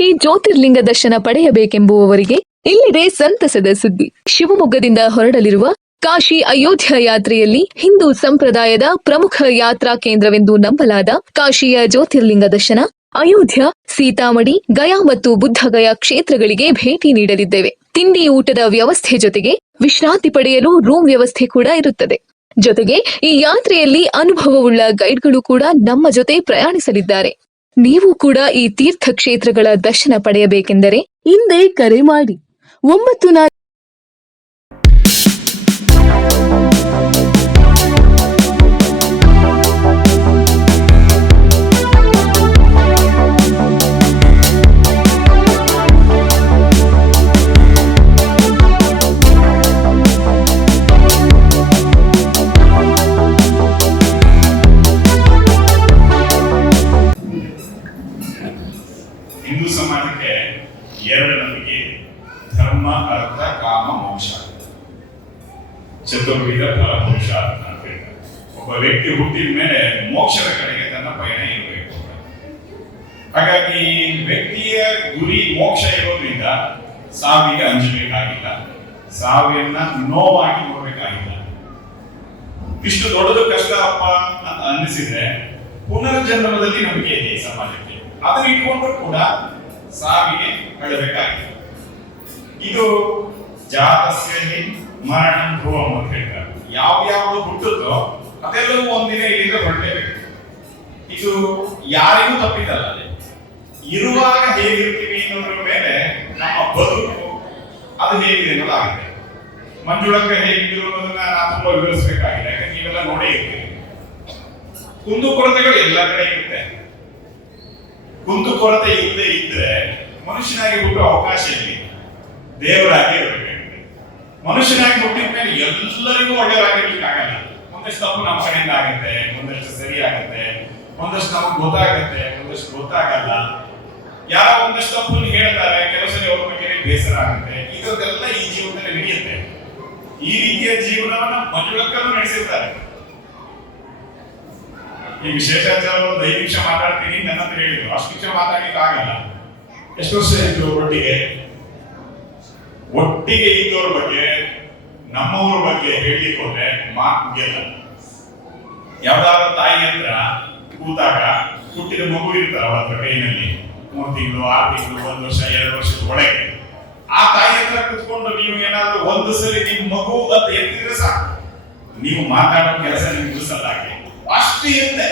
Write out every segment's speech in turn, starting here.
ಕಾಶಿ ಜ್ಯೋತಿರ್ಲಿಂಗ ದರ್ಶನ ಪಡೆಯಬೇಕೆಂಬುವವರಿಗೆ ಇಲ್ಲಿದೆ ಸಂತಸದ ಸುದ್ದಿ. ಶಿವಮೊಗ್ಗದಿಂದ ಹೊರಡಲಿರುವ ಕಾಶಿ ಅಯೋಧ್ಯ ಯಾತ್ರೆಯಲ್ಲಿ ಹಿಂದೂ ಸಂಪ್ರದಾಯದ ಪ್ರಮುಖ ಯಾತ್ರಾ ಕೇಂದ್ರವೆಂದು ನಂಬಲಾದ ಕಾಶಿಯ ಜ್ಯೋತಿರ್ಲಿಂಗ ದರ್ಶನ, ಅಯೋಧ್ಯ, ಸೀತಾಮಡಿ, ಗಯಾ ಮತ್ತು ಬುದ್ಧಗಯಾ ಕ್ಷೇತ್ರಗಳಿಗೆ ಭೇಟಿ ನೀಡಲಿದ್ದೇವೆ. ತಿಂಡಿ ಊಟದ ವ್ಯವಸ್ಥೆ ಜೊತೆಗೆ ವಿಶ್ರಾಂತಿ ಪಡೆಯಲು ರೂಮ್ ವ್ಯವಸ್ಥೆ ಕೂಡ ಇರುತ್ತದೆ. ಜೊತೆಗೆ ಈ ಯಾತ್ರೆಯಲ್ಲಿ ಅನುಭವವುಳ್ಳ ಗೈಡ್ಗಳು ಕೂಡ ನಮ್ಮ ಜೊತೆ ಪ್ರಯಾಣಿಸಲಿದ್ದಾರೆ. ನೀವು ಕೂಡ ಈ ತೀರ್ಥ ಕ್ಷೇತ್ರಗಳ ದರ್ಶನ ಪಡೆಯಬೇಕೆಂದರೆ ಹಿಂದೆ ಕರೆ ಮಾಡಿ 94 ಹಿಂದೂ ಸಮಾಜಕ್ಕೆ ಎರಡು ನಂಬಿಕೆ: ಧರ್ಮ, ಅರ್ಥ, ಕಾಮ, ಮೋಕ್ಷ, ಚತುರ್ವಿಧ ಫಲಪುರುಷ ಅಂತ ಹೇಳ್ತಾರೆ. ಒಬ್ಬ ವ್ಯಕ್ತಿ ಹುಟ್ಟಿದ ಮೇಲೆ ಮೋಕ್ಷದ ಕಡೆಗೆ ತನ್ನ ಪಯಣ ಇರಬೇಕು. ಹಾಗಾಗಿ ವ್ಯಕ್ತಿಯ ಗುರಿ ಮೋಕ್ಷ ಇರೋದ್ರಿಂದ ಸಾವಿಗೆ ಅಂಜಬೇಕಾಗಿಲ್ಲ, ಸಾವಿನ ನೋವಾಗಿ ನೋಡ್ಬೇಕಾಗಿಲ್ಲ. ಇಷ್ಟು ದೊಡ್ಡದು ಕಷ್ಟ ಅಪ್ಪ ಅಂತ ಅನ್ನಿಸಿದ್ರೆ ಪುನರ್ಜನ್ಮದಲ್ಲಿ ನಂಬಿಕೆ ಇದೆ ಈ ಸಮಾಜಕ್ಕೆ. ಅದನ್ನ ಇಟ್ಕೊಂಡ್ರು ಕೂಡ ಸಾವಿಗೆ ಕಳಬೇಕಾಗಿದೆ. ಇದು ಜಾತಸ್ಯ ಮರಣ ಧ್ರುವಂ ಅಂತ ಹೇಳ್ತಾರೆ. ಯಾವ್ಯಾವುದು ಹುಟ್ಟುತ್ತೋ ಅದೆಲ್ಲವೂ ಒಂದಿನ ಇಲ್ಲಿಂದ ಹೊರಡಲೇಬೇಕು. ಇದು ಯಾರಿಗೂ ತಪ್ಪಿದಲ್ಲ. ಇರುವಾಗ ಹೇಗಿರ್ತೀವಿ ಅನ್ನೋದ್ರ ಮೇಲೆ ನಮ್ಮ ಬದುಕು ಅದು ಹೇಗಿದೆ ಅನ್ನೋದಾಗಿದೆ. ಮಂಜುಳಕ್ಕ ಹೇಗಿದ್ರು ಅನ್ನೋದನ್ನ ನಾನು ತುಂಬಾ ವಿವರಿಸಬೇಕಾಗಿದೆ. ಯಾಕಂದ್ರೆ ನೀವೆಲ್ಲ ನೋಡೇ ಇರ್ತೀವಿ. ಕುಂದುಕೊರತೆಗಳು ಎಲ್ಲ ಕಡೆ ಇರುತ್ತೆ. ಕುಂದುಕೊರತೆ ಇಲ್ಲದೆ ಇದ್ರೆ ಮನುಷ್ಯನಾಗಿ ಹುಟ್ಟುವ ಅವಕಾಶ ಇಲ್ಲ. ದೇವರಾಗಿ ಇರಬೇಕು. ಮನುಷ್ಯನಾಗಿ ಹುಟ್ಟಿದ ಮೇಲೆ ಎಲ್ಲರಿಗೂ ಒಳ್ಳೆಯವರಾಗಿರ್ಲಿಕ್ಕೆ ಆಗಲ್ಲ. ಒಂದಷ್ಟು ತಪ್ಪು ನಮ್ಮ ಕಡೆಯಿಂದ ಆಗುತ್ತೆ, ಒಂದಷ್ಟು ಸರಿ ಆಗುತ್ತೆ, ಒಂದಷ್ಟು ನಮಗೆ ಗೊತ್ತಾಗುತ್ತೆ, ಒಂದಷ್ಟು ಗೊತ್ತಾಗಲ್ಲ. ಯಾರೋ ಒಂದಷ್ಟು ತಪ್ಪು ಹೇಳ್ತಾರೆ, ಕೆಲವು ಸರಿ ಅವ್ರ ಬಗ್ಗೆ ಬೇಸರ ಆಗುತ್ತೆ. ಇದೆಲ್ಲ ಈ ಜೀವನದಲ್ಲಿ ನಡೆಯುತ್ತೆ. ಈ ರೀತಿಯ ಜೀವನವನ್ನ ಮಂಜುಳಕ್ಕೂ ನಡೆಸಿರ್ತಾರೆ. ಈ ವಿಶೇಷಾಚಾರ ದೈವಿಕ್ಷ ಮಾತಾಡ್ತೀನಿ ನನ್ನ ಹತ್ರ ಹೇಳಿದ್ರು. ಅಷ್ಟು ವಿಷಯ ಮಾತಾಡ್ಲಿಕ್ಕೆ ಆಗಲ್ಲ. ಎಷ್ಟು ವರ್ಷ ಇದ್ರು ಒಟ್ಟಿಗೆ ಇದ್ದವ್ರ ಬಗ್ಗೆ, ನಮ್ಮವ್ರ ಬಗ್ಗೆ ಹೇಳಲಿಕ್ಕೆ ಹೋದ್ರೆ ಮಾತು ಮುಗಿಯಲ್ಲ. ಯಾವ್ದಾದ್ರು ತಾಯಿ ಹತ್ರ ಕೂತಾಗ ಹುಟ್ಟಿದ ಮಗು ಇರ್ತಾರ ಅವರ ಕೈನಲ್ಲಿ 3 ತಿಂಗಳು, 6 ತಿಂಗಳು, 1 ವರ್ಷ, 2 ವರ್ಷದ ಒಳಗೆ ಆ ತಾಯಿ ಹತ್ರ ಕುತ್ಕೊಂಡು ನೀವು ಏನಾದ್ರು ಒಂದು ಸರಿ ನಿಮ್ ಮಗು ಅಂತ ಎತ್ತಿದ್ರೆ ಸಾಕು, ನೀವು ಮಾತಾಡೋ ಕೆಲಸ ನಿಮ್ಗೆ ಮುಗಿಸಲ್ಲಾಗಿ ಅಷ್ಟು ಇರುತ್ತೆ.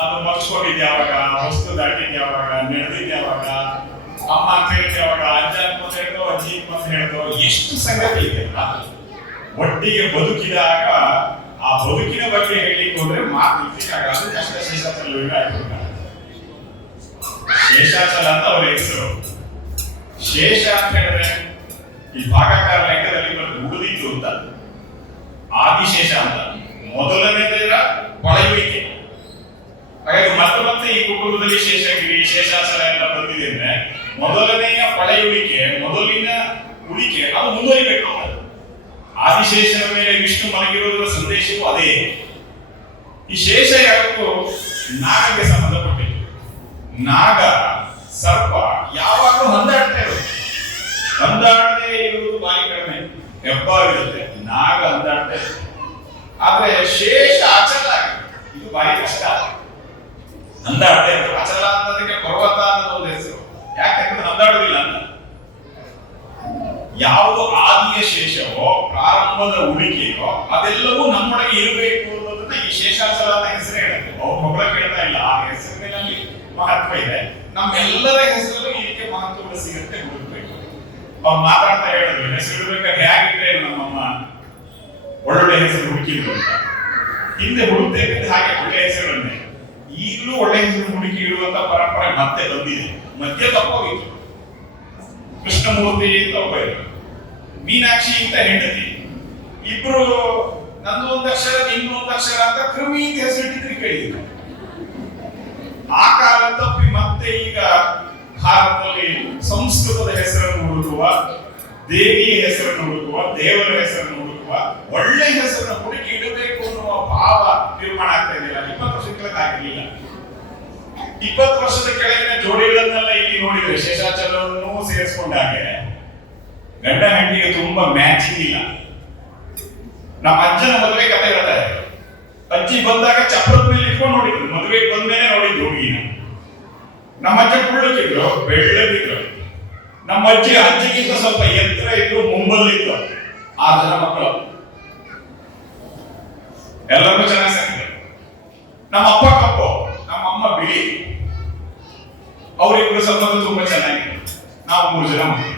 ಅದು ಮರ್ಚ್ಕೊಂಡಿದ್ ಯಾವಾಗ, ವಸ್ತು ದಾಟಿದ್ ಯಾವಾಗ, ನಡೆದಿದ್ ಯಾವಾಗ, ಅಮ್ಮ ಅಂತ ಹೇಳಿದ್ ಯಾವಾಗ, ಅಜ್ಜ ಅಂತ ಹೇಳ್ದೋ, ಅಜ್ಜಿ ಅಂತ ಹೇಳ್ದೋ, ಎಷ್ಟು ಸಂಗತಿ ಇದೆ. ಒಟ್ಟಿಗೆ ಬದುಕಿದಾಗ ಆ ಬದುಕಿನ ಬಗ್ಗೆ ಹೇಳಿಕ್ಕೆ ಹೋದ್ರೆ ಮಾತು ನಿಲ್ಸಿಕ್ಕಾಗಲ್ಲ. ಅದು ಕಷ್ಟ. ಶೇಷಾಚಲ ಅಂತ ಅವರ ಹೆಸರು. ಶೇಷ ಅಂತ ಹೇಳಿದ್ರೆ ಈ ಭಾಗಕಾರ ಲೆಕ್ಕದಲ್ಲಿ ಉಳಿದಿದ್ದು ಅಂತ, ಆದಿಶೇಷ ಅಂತ ಮೊದಲನೇದರ ಪಳೆಯುವಿಕೆ. ಹಾಗಾಗಿ ಮತ್ತೆ ಈ ಕುಟುಂಬದಲ್ಲಿ ಶೇಷಗಿರಿ, ಶೇಷಾಚಲ ಎಲ್ಲ ಬಂದಿದೆ ಅಂದ್ರೆ ಮೊದಲನೆಯ ಪಳೆಯುವಿಕೆ, ಮೊದಲಿನ ಉಳಿಕೆ ಅದು ಮುಂದುವರಿಬೇಕು. ಆದಿಶೇಷನ ಮೇಲೆ ವಿಷ್ಣು ಮಲಗಿರುವುದರ ಸಂದೇಶವೂ ಅದೇ. ಈ ಶೇಷ ಯಾವತ್ತು ನಾಗಕ್ಕೆ ಸಂಬಂಧಪಟ್ಟಿದ್ದು. ನಾಗ, ಸರ್ಪ ಯಾವಾಗಲೂ ಹೊಂದಾಡ್ತಾ ಇರೋದು. ಹೊಂದಾಡದೆ ಇರುವುದು ಬಾರಿ ಕಡಿಮೆ, ಹೆಬ್ಬಾಗಿರುತ್ತೆ. ನಾಗ ಹೊಂದಾಡ್ತಾ ಇರುತ್ತೆ. ಆದ್ರೆ ಶೇಷ ಅಚಲ ಆಗಿದೆ. ಇದು ಬಾರಿ ಕಷ್ಟ. ಹೊಂದಾಡದೆ ಅಚಲ ಅನ್ನೋದಕ್ಕೆ ಪರ್ವತ ಅನ್ನೋದು ಒಂದು ಹೆಸರು. ಯಾಕಂದ್ರೆ ಹೊಂದಾಡುದಿಲ್ಲ ಅಂತ. ಯಾವುದು ಆದಿಯ ಶೇಷವೋ, ಪ್ರಾರಂಭದ ಉಳಿಕೆಯೋ ಅದೆಲ್ಲವೂ ನಮ್ಮೊಳಗೆ ಇರಬೇಕು ಅನ್ನೋದನ್ನ ಈ ಶೇಷಾಚಲ ಅಂತ ಹೆಸರು ಹೇಳುತ್ತೆ. ಅವ್ರ ಮಗಳ ಕೇಳ್ತಾ ಇಲ್ಲ, ಆ ಹೆಸರಿನಲ್ಲಿ ಮಹತ್ವ ಇದೆ. ನಮ್ಮೆಲ್ಲರ ಹೆಸರಲ್ಲೂ ಇದಕ್ಕೆ ಮಹತ್ವ ಸಿಗುತ್ತೆ, ಹುಡುಕ್ಬೇಕು. ಅವ್ರು ಮಾತಾಡ್ತಾ ಹೇಳಿದ್ರು, ಹೆಸರು ಇಡ್ಬೇಕಾದ್ರೆ ಹೇಗಿದ್ರೆ ನಮ್ಮಮ್ಮ ಒಳ್ಳೊಳ್ಳೆ ಹೆಸರು ಹುಡುಕಿದ್ರು ಅಂತ. ಹಿಂದೆ ಹುಡುಕ್ತೇವೆ ಹಾಗೆ ಒಳ್ಳೆ ಹೆಸರನ್ನೇ. ಈಗಲೂ ಒಳ್ಳೆ ಹೆಸರು ಹುಡುಕಿ ಇಡುವಂತ ಪರಂಪರೆ ಮತ್ತೆ ಬಂದಿದೆ. ಮಧ್ಯ ತಪ್ಪೋಗಿತ್ತು. ಕೃಷ್ಣಮೂರ್ತಿ ಅಂತ ಒಬ್ಬ ಇದ್ರು, ಮೀನಾಕ್ಷಿ ಅಂತ ಹೆಂಡತಿ. ಇಬ್ರು ನಂದು ಒಂದು ಅಕ್ಷರ, ನಿಂದು ಒಂದು ಅಕ್ಷರ ಅಂತ ಕ್ರಮಿ ಅಂತ ಹೆಸರಿಟ್ಟಿದ್ರೆ ಕೇಳಿದ್ರು. ಆ ಕಾಲ ತಪ್ಪಿ ಮತ್ತೆ ಈಗ ಭಾರತದಲ್ಲಿ ಸಂಸ್ಕೃತದ ಹೆಸರನ್ನು ಹುಡುಕುವ, ದೇವಿಯ ಹೆಸರನ್ನು ಹುಡುಕುವ, ದೇವರ ಹೆಸರನ್ನು ಹುಡುಕುವ, ಒಳ್ಳೆ ಹೆಸರನ್ನು ಹುಡುಕಿ ಇಡಬೇಕು ಅನ್ನುವ ಭಾವ ನಿರ್ಮಾಣ ಆಗ್ತಾ ಇದೆಯಲ್ಲ. 20 ವರ್ಷ ಆಗಿರಲಿಲ್ಲ. 20 ವರ್ಷದ ಕೆಳಗಿನ ಜೋಡಿಗಳನ್ನೆಲ್ಲ ಇಲ್ಲಿ ನೋಡಿದ್ರೆ ಶೇಷಾಚಲವನ್ನು ಸೇರಿಸ್ಕೊಂಡಾಗೆ ಗಂಡ ಹೆಂಡಿಗೆ ತುಂಬಾ ಮ್ಯಾಚಿಂಗ್ ಇಲ್ಲ. ನಮ್ಮ ಅಜ್ಜನ ಮದುವೆ ಕತೆ ಹೇಳ್ತಾ ಇದ್ರು. ಅಜ್ಜಿ ಬಂದಾಗ ಚಪ್ರದ ಮೇಲೆ ಇಟ್ಕೊಂಡು ನೋಡಿದ್ರು, ಮದುವೆಗೆ ಬಂದೇನೆ ನೋಡಿದ್ರು ಹುಡುಗಿನ. ನಮ್ಮ ಅಜ್ಜ ಕುಳ್ಳಕ್ಕಿದ್ರು, ಬೆಳ್ಳಗಿದ್ರು. ನಮ್ಮ ಅಜ್ಜಿಗಿಂತ ಸ್ವಲ್ಪ ಎತ್ತರ ಇದ್ರು, ಮುಂಬಲ್ಲಿತ್ತು. 6 ಜನ ಮಕ್ಕಳು, ಎಲ್ಲರೂ ಚೆನ್ನಾಗಿ ಸಾಕಿದ್ರು. ನಮ್ಮ ಅಪ್ಪ ಕಪ್ಪು, ನಮ್ಮ ಅಮ್ಮ ಬಿಳಿ. ಅವರಿಬ್ರು ಸಂಬಂಧ ತುಂಬಾ ಚೆನ್ನಾಗಿದೆ. ನಾವು 3 ಜನ ಮಕ್ಕಳು.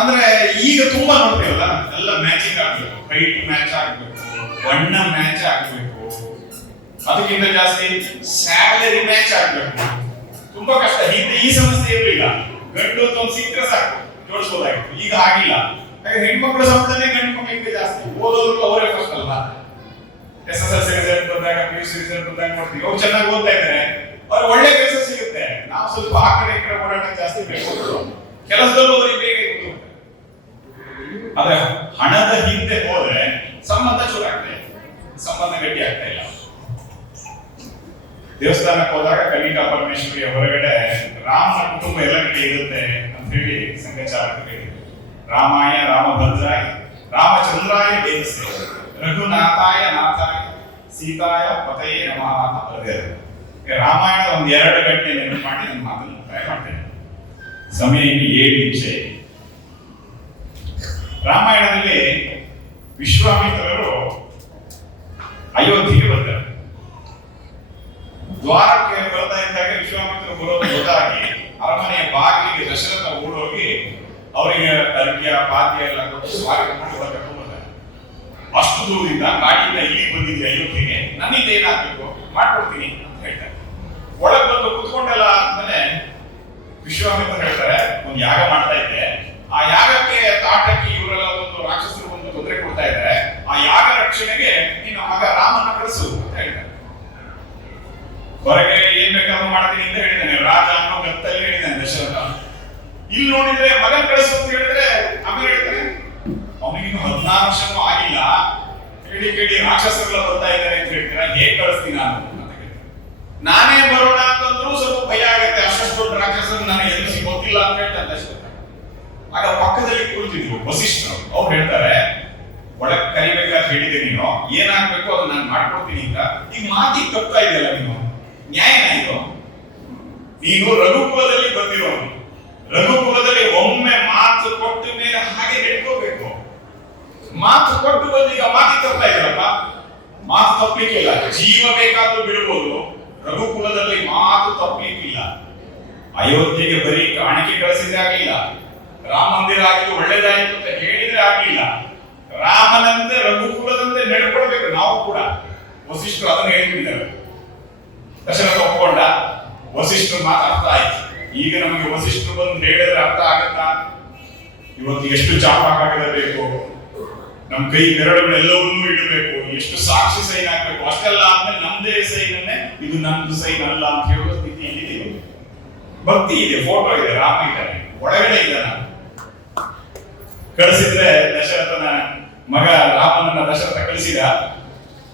ಅಂದ್ರೆ ಈಗ ತುಂಬಾ ನೋಡ್ತೀವಲ್ಲ, ಎಲ್ಲ ಮ್ಯಾಚಿಂಗ್ ಆಗ್ಬೇಕು, ಹೈಟ್ ಮ್ಯಾಚ್ ಆಗ್ಬೇಕು, ಬಣ್ಣ ಮ್ಯಾಚ್ ಆಗ್ಬೇಕು, ಅದಕ್ಕಿಂತ ಜಾಸ್ತಿ ಸ್ಯಾಲರಿ ಮ್ಯಾಚ್ ಆಗ್ಬೇಕು. ತುಂಬಾ ಕಷ್ಟ. ಹಿಂದೆ ಈ ಸಮಸ್ಯೆ ಇರಲಿಲ್ಲ, ಗಂಡು ಒಂದು ಸಿಕ್ಕರೆ ಸಾಕು ಜೋಡಿಸಬಹುದಾಗಿತ್ತು. ಈಗ ಆಗಿಲ್ಲ. ಹೆಣ್ಮಕ್ಳ ಸಂಬಂಧನೇ ಗಂಡು ಮಕ್ಕಳಿಗೆ ಜಾಸ್ತಿ. ಓದೋರು ಅವರೇ ಫಸ್ಟ್ ಅಲ್ಲ. SSLC ರಿಸಲ್ಟ್ ಬಂದಾಗ, PUC ರಿಸಲ್ಟ್ ಬಂದಾಗ ನೋಡ್ತೀವಿ, ಅವ್ರು ಚೆನ್ನಾಗಿ ಓದ್ತಾ ಇದ್ದಾರೆ, ಅವ್ರು ಒಳ್ಳೆ ಕೆಲಸ ಸಿಗುತ್ತೆ. ನಾವು ಸ್ವಲ್ಪ ಆ ಕಡೆ ಈ ಕಡೆ ಓಡಾಟ ಜಾಸ್ತಿ ಬೇಕು. ಕೆಲಸದಲ್ಲಿ ಹೋದ್ರೆ ಬೇಗ ಇತ್ತು. ಆದ್ರೆ ಹಣದ ಹಿಂದೆ ಹೋದ್ರೆ ಸಂಬಂಧ ಚೂರು ಆಗ್ತದೆ, ಸಂಬಂಧ ಗಟ್ಟಿ ಆಗ್ತಾ ಇಲ್ಲ. ದೇವಸ್ಥಾನಕ್ಕೆ ಹೋದಾಗ ಕನ್ನಿಕಾ ಪರಮೇಶ್ವರಿಯ ಹೊರಗಡೆ ರಾಮನ ಕುಟುಂಬ ಎಲ್ಲ ಕಡೆ ಇರುತ್ತೆ ಅಂತ ಹೇಳಿ ಸಂಘಚಾರಕರು ಹೇಳಿದ್ರು. ರಾಮಾಯ ರಾಮಭದ್ರಾಯ ರಾಮಚಂದ್ರಾಯ ದೇವಸ್ಥೆ ರಘುನಾಥಾಯ ನಾಥಾಯ ಸೀತಾಯ ಪತಯೇ ನಮಃ ಅಂತ ಬರೆದಿದ್ದಾರೆ. ರಾಮಾಯಣ 1-2 ಗಂಟೆ ನೆನಪು ಮಾಡಿ ನನ್ನ ಮಾತನ್ನು ಮುಕ್ತಾಯ ಮಾಡ್ತೇನೆ. ಸಮಯ ಇನ್ನು 7 ನಿಮಿಷ. ರಾಮಾಯಣದಲ್ಲಿ ವಿಶ್ವಾಮಿತ್ರರು ಅಯೋಧ್ಯೆಗೆ ಬರ್ತಾರೆ. ದ್ವಾರಕ್ಕೆ ಬರ್ತಾ ಇದ್ದಾಗ ವಿಶ್ವಾಮಿತ್ರರು ಬರೋದು ಗೊತ್ತಾಗಿ ಅರಮನೆಯ ಬಾಗಿಲಿಗೆ ದಶರಥ ಓಡೋಗಿ ಅವರಿಗೆ ಅರ್ಘ್ಯ ಪಾದ್ಯ ಎಲ್ಲ ಕೊಟ್ಟು ಸ್ವಾಗತ ಮಾಡಿ ಹೊರಗೆ ಬರ್ತಾರೆ. ಅಷ್ಟು ದೂರದಿಂದ ಗಾಡಿಯಿಂದ ಇಲ್ಲಿ ಬಂದಿದ್ದೆ ಅಯೋಧ್ಯೆಗೆ, ನನ್ನಿಂದ ಏನಾಗಬೇಕು ಮಾಡ್ಕೊಡ್ತೀನಿ ಅಂತ ಹೇಳ್ತಾರೆ. ಒಳಗೆ ಬಂದು ಕುತ್ಕೊಂಡೆಲ್ಲ ಆದ್ಮೇಲೆ ವಿಶ್ವಾಮಿತ್ರ ಹೇಳ್ತಾರೆ, ಒಂದು ಯಾಗ ಮಾಡ್ತಾ ಇದ್ದೆ, ಆ ಯಾಗಕ್ಕೆ ತಾಟಕ್ಕೆ ಇವರೆಲ್ಲ ಒಂದು ರಾಕ್ಷಸರು ಒಂದು ತೊಂದರೆ ಕೊಡ್ತಾ ಇದ್ದಾರೆ, ಆ ಯಾಗ ರಕ್ಷಣೆಗೆ ನಿನ್ನ ಮಗ ರಾಮನ ಕಳಿಸು ಅಂತ ಹೇಳ್ತಾರೆ. ಹೊರಗೆ ಏನ್ ಬೇಕಾದ್ರೂ ಮಾಡ್ತೀನಿ ಅಂತ ಹೇಳಿದ್ದಾನೆ, ರಾಜ ಅನ್ನೋ ಗತ್ತಲ್ಲಿ ಹೇಳಿದ್ದಾನೆ ದಶರಥ. ಇಲ್ಲಿ ನೋಡಿದ್ರೆ ಮಗನ್ ಕಳಿಸು ಅಂತ ಹೇಳಿದ್ರೆ ಆಮೇಲೆ ಹೇಳ್ತಾರೆ, ಅವನಿಗಿನ್ನು 16 ವರ್ಷನೂ ಆಗಿಲ್ಲ, ಕೇಳಿ ರಾಕ್ಷಸರೆಲ್ಲ ಬರ್ತಾ ಇದ್ದಾರೆ ಅಂತ ಹೇಳ್ತೀರಾ, ಹೇಗ್ ಕಳಿಸ್ತೀನಿ ನಾನು ಅಂತ ಹೇಳ್ತಾರೆ. ನಾನೇ ಬರೋಣ ಅಂತಂದ್ರೂ ಸ್ವಲ್ಪ ಭಯ ಆಗುತ್ತೆ, ಅಷ್ಟು ದೊಡ್ಡ ರಾಕ್ಷಸರು ನನಗೆ ಎದುರಿಸಿ ಗೊತ್ತಿಲ್ಲ ಅಂತ ಹೇಳ್ತಾರೆ ದಶರಥ. ಆಗ ಪಕ್ಕದಲ್ಲಿ ಕುಳಿತಿದ್ರು ವಸಿಷ್ಠರು, ಅವ್ರು ಹೇಳ್ತಾರೆ, ಒಳಗೆ ಕರಿಬೇಕಾದ್ರೆ ಹೇಳಿದೆ ನೀನು, ಏನಾಗ್ಬೇಕು ಅದು ನಾನು ಮಾಡ್ಕೊಡ್ತೀನಿ ಅಂತ. ಈಗ ಮಾತಿಗೆ ತಪ್ತಾ ಇದೆಯಲ್ಲ ನೀನು, ನ್ಯಾಯನ ಇದು? ನೀನು ರಘುಕುಲದಲ್ಲಿ ಬಂದಿರೋನು, ರಘುಕುಲದಲ್ಲಿ ಒಮ್ಮೆ ಮಾತು ಕೊಟ್ಟ ಮೇಲೆ ಹಾಗೆ ನಡ್ಕೋಬೇಕು. ಮಾತು ಕೊಟ್ಟು ಬಂದೀಗ ಮಾತಿಗೆ ತಪ್ತಾ ಇದೆಯಲ್ಲಪ್ಪ. ಮಾತು ತಪ್ಪಲಿಕ್ಕಿಲ್ಲ, ಜೀವ ಬೇಕಾದ್ರೂ ಬಿಡ್ಬೋದು. ರಘುಕುಲದಲ್ಲಿ ಮಾತು ತಪ್ಪಲಿಕ್ಕಿಲ್ಲ. ಅಯೋಧ್ಯೆಗೆ ಬರೀ ಕಾಣಿಕೆ ಕಳಿಸಿದ್ರೆ ಆಗಲಿಲ್ಲ, ರಾಮ ಮಂದಿರ ಆಗಿದ್ದು ಒಳ್ಳೇದಾಯಿತು ಅಂತ ಹೇಳಿದ್ರೆ ಆಗ್ಲಿಲ್ಲ. ರಾಮನಂತೆ ರಘುಕುಲದಂತೆ ನಡ್ಕೊಳ್ಬೇಕು ನಾವು ಕೂಡ. ವಸಿಷ್ಠರು ಅದನ್ನು ಹೇಳ್ಬಿಟ್ಟಿದ್ದಾರೆ. ದಶರಥ ಒಪ್ಕೊಂಡ, ವಸಿಷ್ಠರು ಮಾತು ಅರ್ಥ ಆಯ್ತು. ಈಗ ನಮಗೆ ವಸಿಷ್ಠರು ಬಂದು ಹೇಳಿದ್ರೆ ಅರ್ಥ ಆಗತ್ತಾ? ಇವತ್ತು ಎಷ್ಟು ಚಾಪ ಹಾಕಬೇಕು, ನಮ್ ಕೈ ಬೆರಳುಗಳೆಲ್ಲವನ್ನೂ ಇಡಬೇಕು, ಎಷ್ಟು ಸಾಕ್ಷಿ ಸೈನ್ ಹಾಕ್ಬೇಕು, ಅಷ್ಟೆಲ್ಲ ಆದ್ಮೇಲೆ ನಮ್ದೇ ಸೈನನ್ನೇ ಇದು ನಮ್ದು ಸೈನ್ ಅಲ್ಲ ಅಂತ ಹೇಳುವ ಸ್ಥಿತಿಯಲ್ಲಿ ಇದೆ. ಭಕ್ತಿ ಇದೆ, ಫೋಟೋ ಇದೆ, ರಾಮ ಇದ್ದಾರೆ, ಒಳಗಡೆ ಇದ್ದಾನ. ಕಳಿಸಿದ್ರೆ ದಶರಥನ ಮಗ ರಾಮನನ್ನ ದಶರಥ ಕಳಿಸಿದ.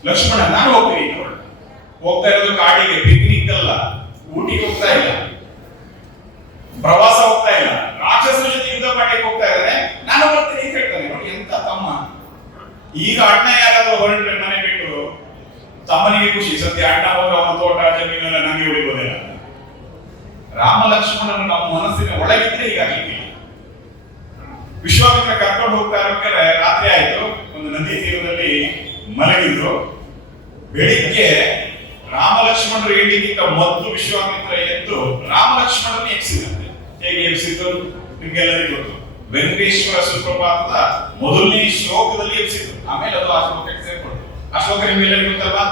ಲಕ್ಷ್ಮಣ ನಾನು ಹೋಗ್ತೀನಿ, ಹೋಗ್ತಾ ಇರೋದು ಕಾಡಿಗೆ, ಪಿಕ್ನಿಕ್ ಅಲ್ಲ, ಊಟಿಗೆ ಹೋಗ್ತಾ ಇಲ್ಲ, ಪ್ರವಾಸ ಹೋಗ್ತಾ ಇಲ್ಲ, ರಾಕ್ಷಸರ ಜೊತೆ ಯುದ್ಧ ಮಾಡಕ್ಕೆ ಹೋಗ್ತಾ ಇದ್ದಾನೆ, ನಾನು ಬರ್ತೀನಿ ಅಂತ ಹೇಳ್ತಾನೆ. ನೋಡಿ ಎಂತ ತಮ್ಮ. ಈಗ ಅಣ್ಣ ಯಾರಾದ್ರೂ ಹೊರಟ್ರೆ ಮನೆ ಬಿಟ್ಟು ತಮ್ಮನಿಗೆ ಖುಷಿ, ಸದ್ಯ ಅಣ್ಣ ಹೋಗ ಅವನ ತೋಟ ಜಮೀನೆಲ್ಲ ನಂಗೆ ಉಳಿಬೋದಿಲ್ಲ. ರಾಮ ಲಕ್ಷ್ಮಣನು ನಮ್ಮ ಮನಸ್ಸಿನ ಒಳಗಿದ್ರೆ ಹೀಗಾಗಲಿಕ್ಕಿಲ್ಲ. ವಿಶ್ವಾಮಿತ್ರ ಕರ್ಕೊಂಡು ಹೋಗ್ತಾ ಇರ್ಬೇಕಾದ್ರೆ ರಾತ್ರಿ ಆಯ್ತು, ಒಂದು ನದಿ ತೀರದಲ್ಲಿ ಮಲಗಿದ್ರು. ಬೆಳಿಗ್ಗೆ ರಾಮ ಲಕ್ಷ್ಮಣರು ಹೇಳಿಕ್ಕಿಂತ ಮೊದಲು ವಿಶ್ವಾಮಿತ್ರ ಎದ್ದು ರಾಮ ಲಕ್ಷ್ಮಣರನ್ನು ಎಬ್ಸಿದಂತೆ. ಹೇಗೆ ಎಬ್ಸಿದ್ರು ನಿಮ್ಗೆಲ್ಲರಿಗೂ ಗೊತ್ತು. ವೆಂಕಟೇಶ್ವರ ಸುಪ್ರಭಾತದ ಮೊದಲನೇ ಶ್ಲೋಕದಲ್ಲಿ ಎಬ್ಸಿದ್ರು, ಆಮೇಲೆ ಅದು ಆ ಶ್ಲೋಕಕ್ಕೆ ಸೇರ್ಕೊಂಡು. ಆ ಶ್ಲೋಕ ನಿಮ್ಗೆಲ್ಲರಿಗೂ ಗೊತ್ತಲ್ವಾ?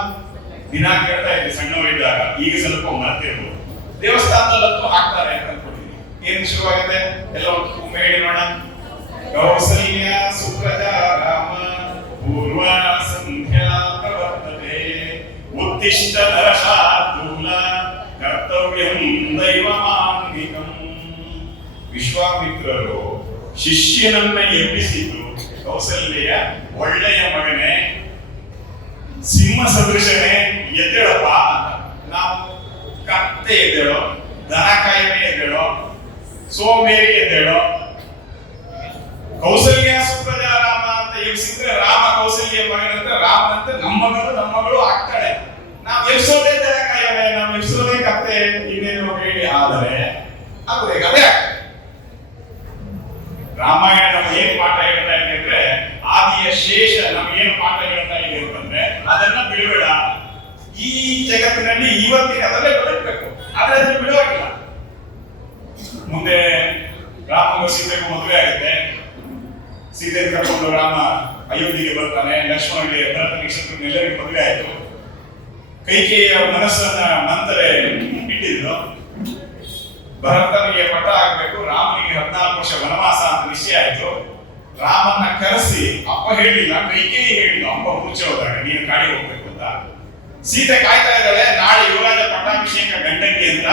ದಿನ ಕೇಳ್ತಾ ಇದ್ದೆ ಸಣ್ಣವರಿದ್ದಾಗ, ಈಗ ಸ್ವಲ್ಪ ಮರ್ತಿರ್ಬೋದು. ದೇವಸ್ಥಾನದಲ್ಲಂತೂ ಹಾಕ್ತಾರೆ ಅಂತ ಅನ್ಕೊಂಡಿದ್ದೀನಿ. ಏನ್ ಶುರುವಾಗುತ್ತೆ ಎಲ್ಲ ಒಮ್ಮೆ ಹೇಳಿ ನೋಡ. ಕೌಸಲ್ಯ ಸುಪ್ರಜಾ ರಾಮ ಪೂರ್ವ ಸಂಧ್ಯಾ ಪ್ರವರ್ತತೆ ಉತ್ತಿಷ್ಠ ನರಶಾರ್ದೂಲ ಕರ್ತವ್ಯಂ ದೈವಮಾನ್ವಿಕಂ. ವಿಶ್ವಾಮಿತ್ರರು ಶಿಷ್ಯನನ್ನ ಎಬ್ಬಿಸಿದ್ದು, ಕೌಸಲ್ಯ ಒಳ್ಳೆಯ ಮಗನೇ, ಸಿಂಹ ಸದೃಶನೇ, ಎದ್ದೇಳಪ್ಪ ಅಂತ. ನಾವು ಕತ್ತೆ ಎದ್ದೇಳೋ, ದನ ಕಾಯವೇ ಎದ್ದೇಳೋ, ಸೋಮೇರಿ ಎದ್ದೇಳೋ, ಕೌಸಲ್ಯ ಸುಪ್ರಜಾ ರಾಮ ಅಂತ ಎಬ್ಸಿದ್ರೆ ರಾಮ ಕೌಸಲ್ಯ ಮಗನಂತೆ ರಾಮನಂತೆ ನಮ್ಮ ಮಗಳು ಆಗ್ತಾಳೆ. ನಾವು ಎಬ್ಸೋದೇ ದನ ಕಾಯವೇ, ನಾವು ಎಬ್ಸೋದೇ ಕತ್ತೆ, ಇನ್ನೇನು ಹೇಳಿ ಆದರೆ ಅದು ಅದೇ ಆಗ್ತದೆ. ರಾಮಾಯಣ ನಮ್ಗೆ ಏನ್ ಪಾಠ ಹೇಳ್ತಾ ಇದೆ ಅಂದ್ರೆ, ಆದಿಯ ಶೇಷ ನಮ್ಗೆ ಏನು ಪಾಠ ಹೇಳ್ತಾ ಇದೆ ಅಂತಂದ್ರೆ, ಅದನ್ನ ಬಿಡಬೇಡ. ಈ ಜಗತ್ತಿನಲ್ಲಿ ಇವತ್ತಿನ ಅದರಲ್ಲೇ ಬದುಕಬೇಕು, ಆದ್ರೆ ಅದನ್ನ ಬಿಡುವಾಗಿಲ್ಲ. ಮುಂದೆ ರಾಮನಿಗೂ ಸೀತೆಗೂ ಮದುವೆ ಆಗುತ್ತೆ. ಸೀತೆ ಕರ್ಕೊಂಡು ರಾಮ ಅಯೋಧ್ಯೆಗೆ ಬರ್ತಾನೆ. ಲಕ್ಷ್ಮಣನಿಗೆ, ಭರತನಿಗೆ, ಶತ್ರುಘ್ನೆಲ್ಲರಿಗೂ ಮದುವೆ ಆಯ್ತು. ಕೈಕೇಯಿಯ ಮನಸ್ಸನ್ನ ನಂತರ ಬಿಟ್ಟಿದ್ರು. ಭರತನಿಗೆ ಪಟ್ಟ ಆಗ್ಬೇಕು, ರಾಮನಿಗೆ 14 ವರ್ಷ ವನವಾಸ ಅಂತ ನಿಶ್ಚಯ ಆಯ್ತು. ರಾಮನ್ನ ಕರೆಸಿ, ಅಪ್ಪ ಹೇಳಿಲ್ಲ, ಕೈಕೇಯಿ ಹೇಳಿಲ್ಲ, ಅಪ್ಪ ಮೂರ್ಛೆ ಹೋದಾಗ ನೀನು ಕಾಡಿ ಹೋಗ್ಬೇಕು ಅಂತ. ಸೀತೆ ಕಾಯ್ತಾ ಇದ್ದಾಳೆ, ನಾಳೆ ಯುವರಾಜ ಪಟ್ಟಾಭಿಷೇಕ ಗಂಡನಿಗೆ ಅಂತ.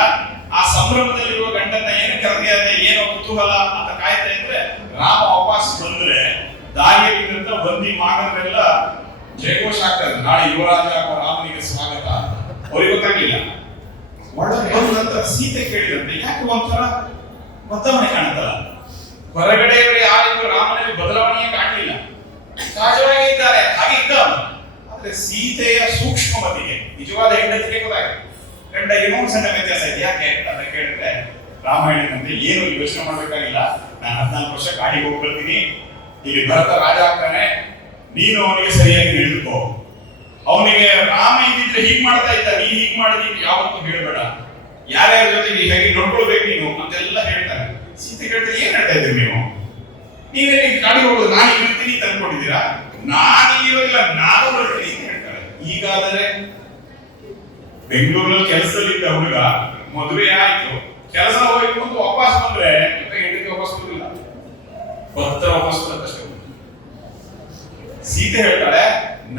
ಆ ಸಂಭ್ರಮದಲ್ಲಿರುವ ಗಂಡನ್ನ ಏನು ಕರೆದಿದೆ, ಏನೋ ಕುತೂಹಲ ಅಂತ ಕಾಯ್ತಾ ಇದ್ರೆ, ರಾಮ ವಾಪಸ್ ಬಂದ್ರೆ ದಾರಿಯಲ್ಲಿದ್ದಂತ ಬಂದಿ ಮಾಗರೆಲ್ಲ ಜಯಘೋಷ ಆಗ್ತದೆ, ನಾಳೆ ಯುವರಾಜ ರಾಮನಿಗೆ ಸ್ವಾಗತ. ಅವ್ರಿಗೆ ಗೊತ್ತಾಗ್ಲಿಲ್ಲ. ಒಳಗೆ ಬಂದ ನಂತರ ಸೀತೆ ಕೇಳಿದಂತೆ, ಯಾಕೆ ಒಂಥರ ಬದಲಾವಣೆ ಕಾಣುತ್ತಲ್ಲ? ಹೊರಗಡೆಯವರು ಯಾರಿಗೂ ರಾಮನಲ್ಲಿ ಬದಲಾವಣೆಯೇ ಕಾಣಲಿಲ್ಲ, ಸಹಜವಾಗಿ ಇದ್ದಾರೆ, ಹಾಗೆ ಇದ್ದ. ಆದ್ರೆ ಸೀತೆಯ ಸೂಕ್ಷ್ಮಮತಿಗೆ, ನಿಜವಾದ ಹೆಂಡತಿಗೆ ಗೊತ್ತಾಗಿದೆ. ಗಂಡ ಏನೋ ಸಣ್ಣ ವ್ಯತ್ಯಾಸ ಇದೆ, ಯಾಕೆ ಅಂತ ಕೇಳಿದ್ರೆ ರಾಮಾಯಣದಂತೆ ಏನು ಯೋಚನೆ ಮಾಡ್ಬೇಕಾಗಿಲ್ಲ, ನಾನು 14 ವರ್ಷ ಗಾಡಿಗೆ ಹೋಗ್ಬರ್ತೀನಿ, ಇಲ್ಲಿ ಭರತ ರಾಜ ಆಗ್ತಾನೆ, ನೀನು ಅವನಿಗೆ ಸರಿಯಾಗಿ ಹೇಳಿಕೋ. ಅವನಿಗೆ ರಾಮ ಇದ್ದಿದ್ರೆ ಹೀಗ್ ಮಾಡ್ತಾ ಇದ್ದ, ನೀ ಹೀಗ್ ಮಾಡಿದ ಯಾವತ್ತೂ ಹೇಳ್ಬೇಡ, ಯಾರ್ಯಾರ ಜೊತೆಗೆ ಹೇಗೆ ನೋಡ್ಕೊಳ್ಬೇಕು ನೀನು ಅಂತೆಲ್ಲ ಹೇಳ್ತಾನೆ. ಸೀತೆ ಕೇಳ್ತಾರೆ, ಏನ್ ಹೇಳ್ತಾ ಇದ್ದೀರಿ ನೀವು? ನೀವೇನು ಗಾಡಿ ಹೋಗೋದು, ನಾನು ಇರ್ತೀನಿ ತಂದ್ಕೊಂಡಿದ್ದೀರಾ? ನಾನು ಇರೋದಿಲ್ಲ, ನಾನು ಬರ್ತೀನಿ ಅಂತ ಹೇಳ್ತಾಳೆ. ಈಗಾದರೆ ಬೆಂಗಳೂರಲ್ಲಿ ಕೆಲಸದಲ್ಲಿದ್ದ ಹುಡುಗ ಮದುವೆ ಆಯ್ತು, ಕೆಲಸ ಹೋಗಿ ಮುಂದೆ ವಾಪಸ್ ಬಂದ್ರೆ ಹೆಂಡತಿ ವಾಪಸ್ ಬರಲಿಲ್ಲ, ಭಕ್ತರ ವಾಪಸ್ ಬರುತ್ತಷ್ಟೇ. ಸೀತೆ ಹೇಳ್ತಾಳೆ,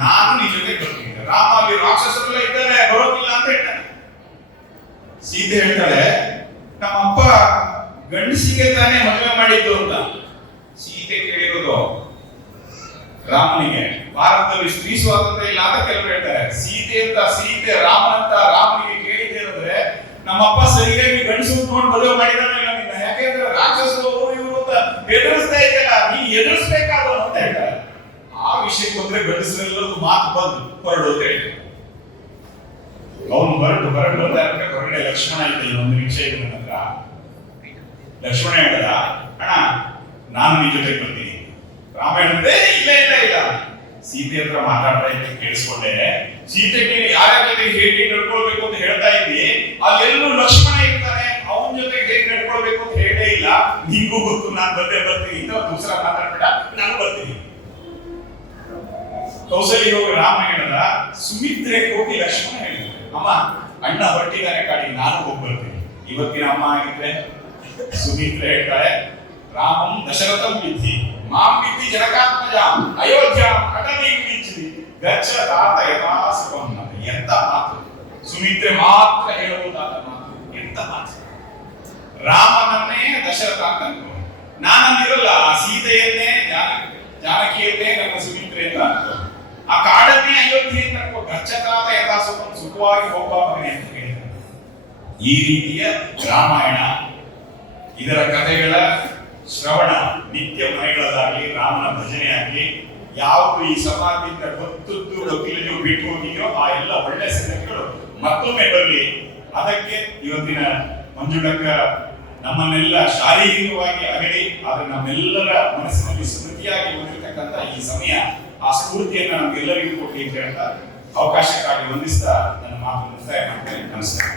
ನಾನು ನಿಜ ಜೊತೆ ಬರ್ತೀನಿ. ರಾಮ ಅಲ್ಲಿ ರಾಕ್ಷಸರೆಲ್ಲ ಇದ್ದಾರೆ, ಬರೋದಿಲ್ಲ ಅಂತ ಹೇಳ್ತಾನೆ. ಸೀತೆ ಹೇಳ್ತಾಳೆ, ನಮ್ಮಪ್ಪ ಗಂಡಸಿಗೆ ತಾನೇ ಮದುವೆ ಮಾಡಿದ್ದು ಅಂತ. ಸೀತೆ ಕೇಳಿರೋದು ರಾಮನಿಗೆ, ಭಾರತದಲ್ಲಿ ಸ್ತ್ರೀ ಸ್ವಾತಂತ್ರ್ಯ ಇಲ್ಲ ಅಂತ ಕೆಲವರು ಹೇಳ್ತಾರೆ. ಸೀತೆ ರಾಮನಂತ ರಾಮನಿಗೆ ಕೇಳಿದ್ದೇನೆಂದ್ರೆ, ನಮ್ಮಪ್ಪ ಸರಿಯಾಗಿ ಗಂಡಸು ನೋಡಿ ಮದುವೆ ಮಾಡಿದಾನೆ ಇಲ್ಲ ನಿನ್ನ, ಯಾಕೆಂದ್ರೆ ರಾಕ್ಷಸರು ಇವರು ಅಂತ ಎದುರಿಸ್ತಾ ಇದೆಯಲ್ಲ, ನೀನ್ ಎದುರಿಸ್ಬೇಕಾದ ಅಂತ ಹೇಳ್ತಾರೆ. ಆ ವಿಷಯಕ್ಕೆ ಬಂದ್ರೆ ಗಂಡಸರೆಲ್ಲರೂ ಮಾತು ಬಂದು ಹೊರಡು ಅಂತ ಹೇಳಿ ಅವನು ಹೊರಟು ಹೊರಗಡೆ ಲಕ್ಷ್ಮಣ ಇದ್ದ. ಇನ್ನೊಂದು ನಿಮಿಷ ಇದೆ ನನ್ನ ಹತ್ರ. ಲಕ್ಷ್ಮಣ ಹೇಳ್ದ, ಅಣ್ಣ ನಾನು ನಿನ್ ಜೊತೆಗೆ ಬರ್ತೀನಿ. ರಾಮ ಹೇಳಿದ್ರೆ, ಇಲ್ಲ ಸೀತೆ ಹತ್ರ ಮಾತಾಡ್ತಾ ಇದ್ದ ಕೇಳಿಸ್ಕೊಂಡೆ. ಸೀತೆಗೆ ಯಾರ್ಯಾರ ಜೊತೆಗೆ ಹೇಗೆ ನಡ್ಕೊಳ್ಬೇಕು ಅಂತ ಹೇಳ್ತಾ ಇದ್ದಿ, ಅಲ್ಲೆಲ್ಲೂ ಲಕ್ಷ್ಮಣ ಇರ್ತಾನೆ, ಅವನ ಜೊತೆಗೆ ಹೇಗೆ ನಡ್ಕೊಳ್ಬೇಕು ಅಂತ ಹೇಳೇ ಇಲ್ಲ. ನಿಂಗೂ ಗೊತ್ತು, ನಾನು ಬರ್ತೀನಿ ಅಂತ ದೂಸರ ಮಾತಾಡ್ಬೇಡ, ನಾನು ಬರ್ತೀನಿ. ಕೌಸಲ್ಯ ಹೋಗಿ ರಾಮ ಹೇಳಿದ, ಸುಮಿತ್ರೆ ಹೋಗಿ ಲಕ್ಷ್ಮಣ ಹೇಳಿದ, ಅಮ್ಮ ಅಣ್ಣ ಹೊರಟಿದ್ದಾನೆ ಕಾಡಿ, ನಾನು ಹೋಗಿ ಬರ್ತೀನಿ. ಇವತ್ತಿನ ಅಮ್ಮ ಆಗಿದ್ರೆ ಸುಮಿತ್ರೆ ಹೇಳ್ತಾಳೆ, ರಾಮಂ ದಶರಥಂ ವಿದ್ಧಿ ಮಾಂ ವಿದ್ಧಿ ಜನಕಾತ್ಮಜ ಅಯೋಧ್ಯ ಅಟಲಿ ವಿಚ್ಛಿ ಗಚ್ಚ ತಾತ ಯಥಾಸುಖಂ. ಎಂತ ಮಾತು! ಸುಮಿತ್ರೆ ಮಾತ್ರ ಹೇಳಬಹುದಾದ ಮಾತು, ಎಂತ ಮಾತು! ರಾಮನನ್ನೇ ದಶರಥ ಅಂತ ಅನ್ಕೋ, ನಾನಂದಿರಲ್ಲ, ಸೀತೆಯನ್ನೇ ಜಾನಕಿಯನ್ನೇ ನನ್ನ ಸುಮಿತ್ರೆ ಅಂತ ಅನ್ಕೋ, ಆ ಕಾಡನ್ನೇ ಅಯೋಧ್ಯೆ ಅಂತ ಅನ್ಕೋ, ಗಚ್ಚ ತಾತ ಯಥಾಸುಖಂ, ಸುಖವಾಗಿ ಹೋಗ ಮಗನೆ ಅಂತ ಹೇಳಿದ. ಈ ರೀತಿಯ ರಾಮಾಯಣ, ಇದರ ಕಥೆಗಳ ಶ್ರವಣ ನಿತ್ಯ ಮನೆಗಳದಾಗಲಿ, ರಾಮನ ಭಜನೆ ಆಗಲಿ, ಯಾವುದು ಈ ಸಮಾಜದಿಂದ ಗೊತ್ತಿಲ್ಲದೆಯೋ ಬಿಟ್ಟು ಹೋಗಿದೆಯೋ ಆ ಎಲ್ಲ ಒಳ್ಳೆ ಸಂಗತಿಗಳು ಮತ್ತೊಮ್ಮೆ ಬರಲಿ. ಅದಕ್ಕೆ ಇವತ್ತಿನ ಮಂಜುಳಕ್ಕ ನಮ್ಮನ್ನೆಲ್ಲ ಶಾರೀರಿಕವಾಗಿ ಅಗಲಿ, ಆದರೆ ನಮ್ಮೆಲ್ಲರ ಮನಸ್ಸಿನಲ್ಲಿ ಸ್ಮೃತಿಯಾಗಿ ಬಂದಿರತಕ್ಕಂಥ ಈ ಸಮಯ, ಆ ಸ್ಫೂರ್ತಿಯನ್ನು ನಮ್ಗೆಲ್ಲರಿಗೂ ಕೊಟ್ಟು ಅಂತ ಹೇಳ್ತಾ ಅವಕಾಶಕ್ಕಾಗಿ ವಂದಿಸ್ತಾ ನನ್ನ ಮಾತು ಮುಕ್ತಾಯ ಮಾಡ್ತೇನೆ. ನಮಸ್ಕಾರ.